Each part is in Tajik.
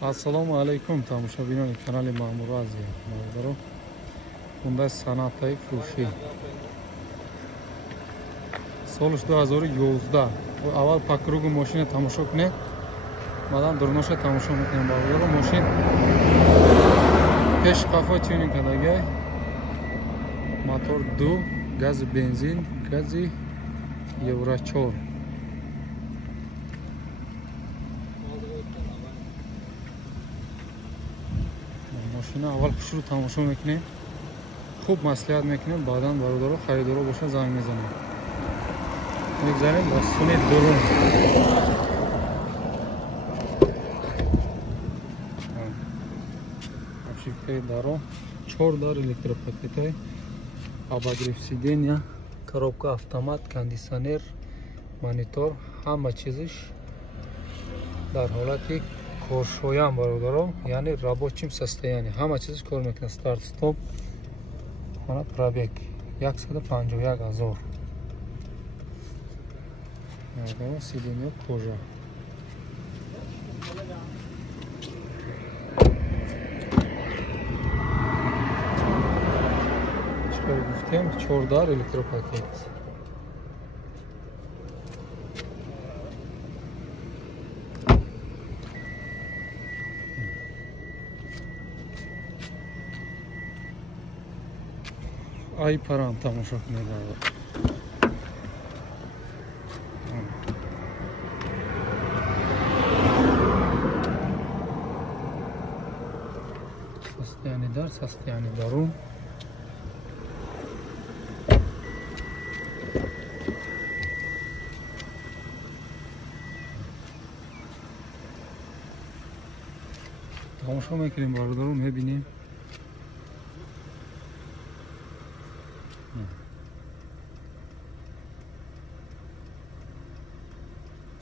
Assalomu alaykum tomoshabinoni kanali Ma'mur Aziya. Mavzular Hyundai Sonata furushi. Solish 2011. Bu avval pakrugu mashina tomosha qilib, madan durnosha tomosha qilgan bavlar mashin. Pesh qafo tuningadagi motor du, gaz benzin, gazi Euro 4. ماشینا اول پیش رو تماشا میکنیم خوب مصلحت میکنیم بعداً برادر و خریدارا باشه زنگ میزنیم میگذاریم داستان درون ошибка даро 4 дар электропакетай обогрев сиденья коробка автомат кондиционер монитор ҳама чизиш дар ҳолати коршоям бародаро, яъне рабочим состоянии. Ҳама чиз кор мекунад. Старт, стоп. Мана пробег 151,000. Бародаро сиденья кожа. Чиқар гуфтем 4 дар электропакет. Ay param tomosha qiladi. Sostoyanidor, sostoyanidoru. Tomosha mekirim baradaru mebinim.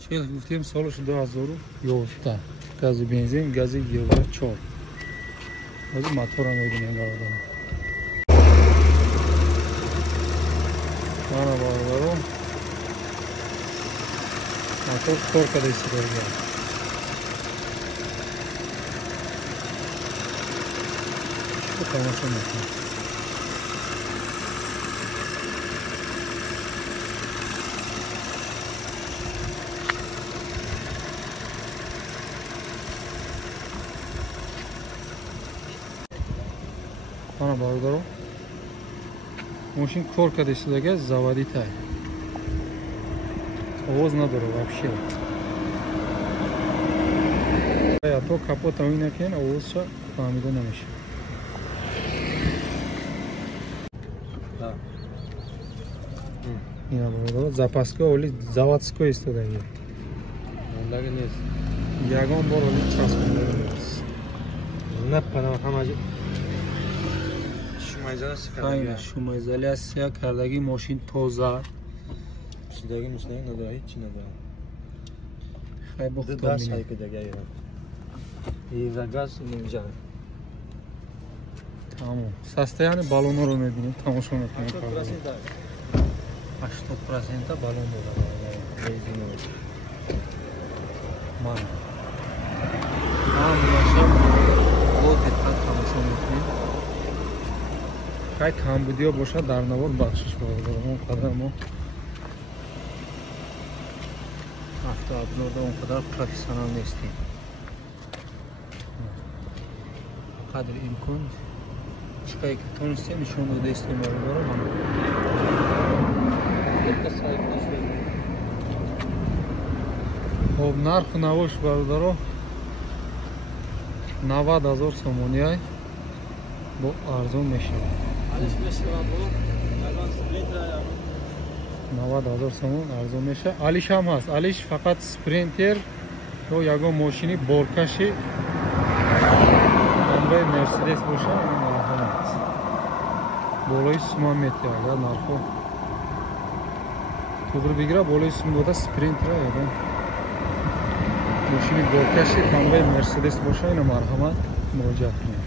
Чел гуфтем солиш 2011. Гази бензин, гази Euro 4. Ҳозир мотора мебинем бародаро. Мана бародаро. Мотор кор карда истифода. Шу тамошо мекунем. Ana baradaро машин кор карда истодага заводитай. Овоз надоре вообще. Я то капота уйнакен овозша фаҳмида намеша. Да. Ина бародаро запаска оли заводско истодага. Ондага нест. Ягон бор оли часпондагаст. На панама ҳамаҷи Aynen şumayizalasiya kardagi mashin toza. Ichidagi mishlar nador, hech chi nador. Hay bu gaz haykidagi ayron. Va gaz nimjan. Tamam. Sostoяние балонро мебинем, тамошо мекунем. 80% балон дорад. Mana. Hammaşam bu diqqat тамошо мекунем. Қай камбудиё боша дар навор бахшиш бародаро. Он қадар мо автообзорда он қадар профессионал нестем. қадри имкон чиқае ки тонистем нишон дода истем бародаро. Мана хоб нарху навош бародаро 90,000 сомония бо арзон мешавад. 90,000 сомон арзон меша. Алиш ҳам ҳаст. Алиш фақат спринтер ё ягон мошини боркаши ҳамраи Мерседес боша, ин марҳамат. Болои сума метия агар нархо тугри бигира болои сум дода спринтер ягон мошини боркаши ҳамраи Мерседес боша, ин марҳамат муроҷиат кунед.